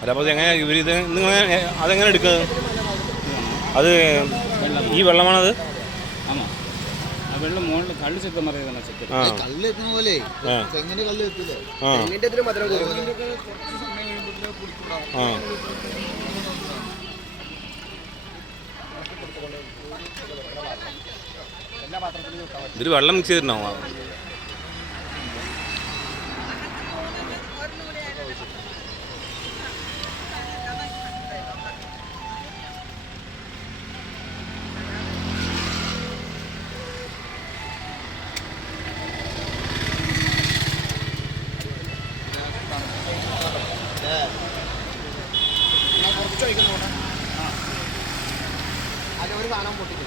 അല്ല, അപ്പോൾ എങ്ങനെ ഇവരിത് നിങ്ങൾ അതെങ്ങനെ എടുക്കുന്നത്? അത് ഈ വെള്ളമാണത്? ആമാം, ആ വെള്ളം മുകളിൽ കള്ള് ചെത്ത മറിയതാണ് ചെത്ത്. കല്ല് എത്തുന്ന പോലെ തെങ്ങിന്റെ കല്ല് എത്തില്ലേ? ഇതിൽ വെള്ളം മിക്സ് ചെയ്തിട്ടുണ്ടാവും. അതിൽ ഒരു സാധനം പൊട്ടിക്കും.